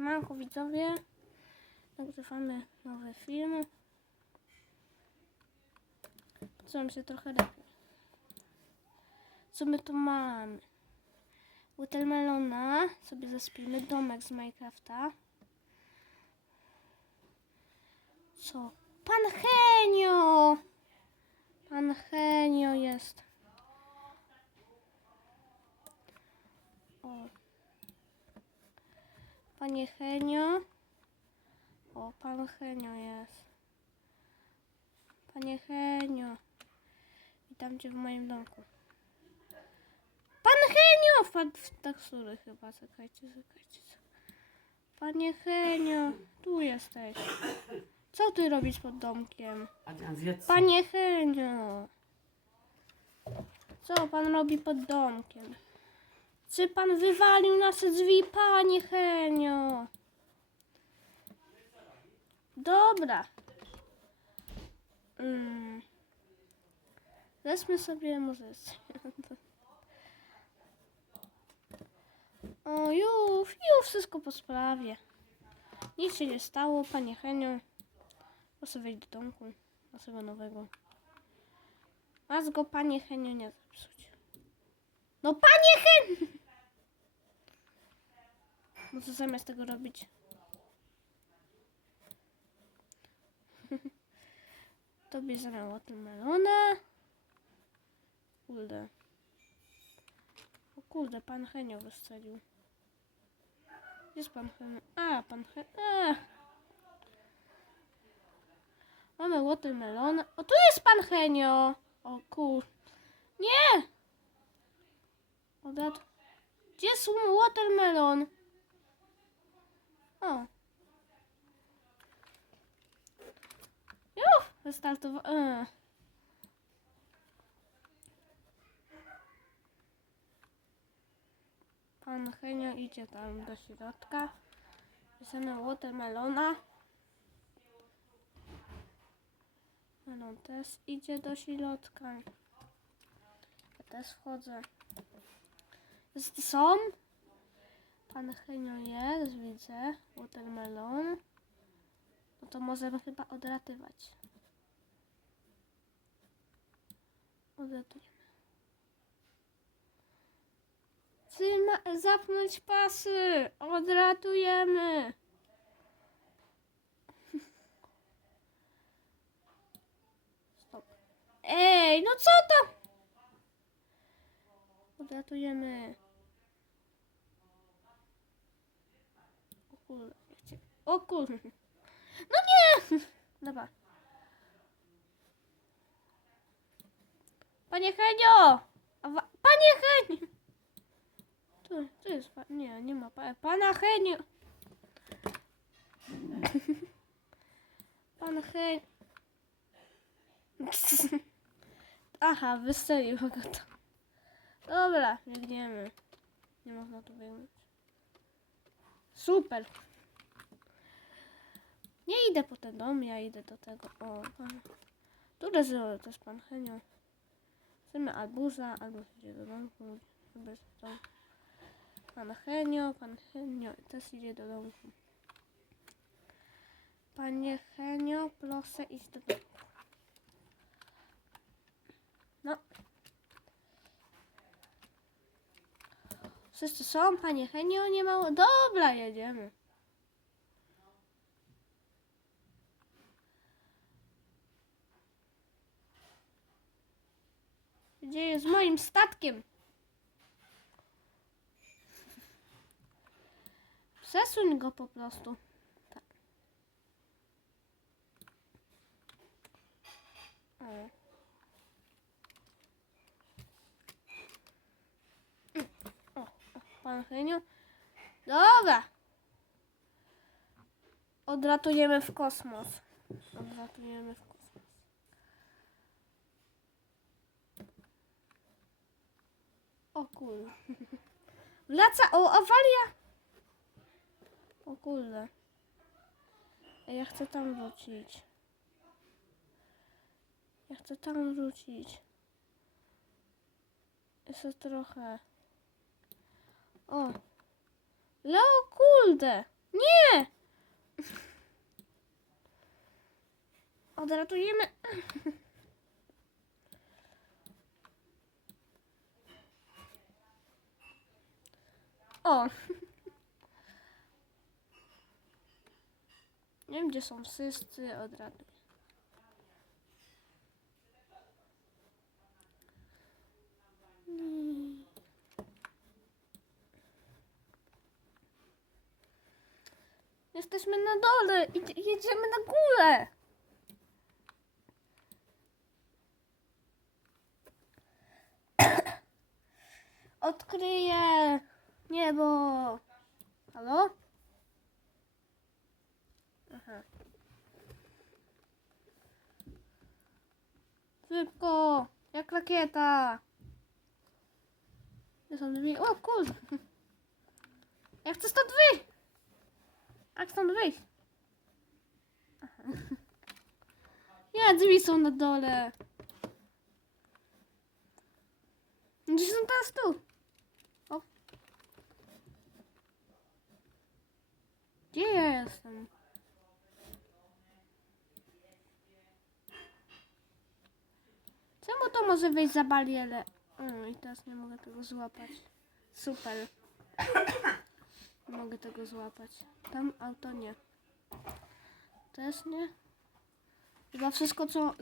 Siemanko widzowie. Nagrywamy nowy film. Poczułem się trochę lepiej. Co my tu mamy? Watermelona. Sobie zaspimy. Domek z Minecrafta. Co? Pan Henio! Pan Henio jest. Panie Henio. O, pan Henio jest. Panie Henio. Witam cię w moim domku. Pan Henio! Wpadł w taksury chyba. Czekajcie, czekajcie. Panie Henio, tu jesteś. Co ty robisz pod domkiem? Panie Henio. Co pan robi pod domkiem? Czy pan wywalił nasze drzwi, panie Henio? Dobra. Mm. Weźmy sobie muzykę. O, już, już wszystko po sprawie. Nic się nie stało, panie Henio. Proszę wejść do domku naszego nowego. Masz go, panie Henio, nie zepsuć. No, panie Henio! No co zamiast tego robić? To bierzemy watermelona. Kurde. O kurde, pan Henio wystrzelił. Gdzie jest pan Henio? A, pan Henio. Mamy watermelona. O, tu jest pan Henio! O kur... Nie! Odat... Gdzie jest watermelon? O. Już! Wystartowa... E. Pan Henio idzie tam do środka. Bierzemy watermelona. Melon też idzie do środka. Ja też wchodzę. Są? Pan Henio jest, widzę. Watermelon. No to możemy chyba odratywać. Odratujemy. Trzyma, zapnąć pasy! Odratujemy! Stop. Ej, no co to? Odratujemy. Chcę- O kurde. No nie! Dobra. Panie Henio! Panie Henio! Tu, tu jest. Nie, nie ma pa... Pana Henio! Pan Henio... Aha, wystrzelił go to. Dobra, biegniemy. Nie można tu biegnąć. Super. Nie idę po ten dom, ja idę do tego. O, pan. Tu leży też pan Henio. Chcemy albuza, albo idzie do domku. Pan Henio, pan Henio też idzie do domku. Panie Henio, proszę iść do domku. No. Wszyscy są, panie Henio, nie mało. Dobra, jedziemy. Gdzie jest moim statkiem? Przesuń go po prostu. Tak. O, o, pan Henio. Dobra. Odratujemy w kosmos. Odratujemy w kosmos. O kurde. Wraca, o awaria. O kurde. Ja chcę tam wrócić. Ja chcę tam wrócić. Jeszcze trochę. O. Leo, kurde. Nie! Odratujemy. O! Nie wiem, gdzie są wszyscy, odratuj. Jesteśmy na dole i jedziemy na górę. Odkryję niebo. Halo? Aha. Szybko, jak rakieta. Gdzie są drzwi? O kurde. Ja chcę stąd wyjść. Jak stąd wyjść? Aha. Nie, drzwi są na dole. Gdzie są teraz tu? O. Gdzie ja jestem? Czemu to może wejść za barierę? O, i teraz nie mogę tego złapać. Super. Mogę tego złapać. Tam auto nie. Też nie. Chyba wszystko co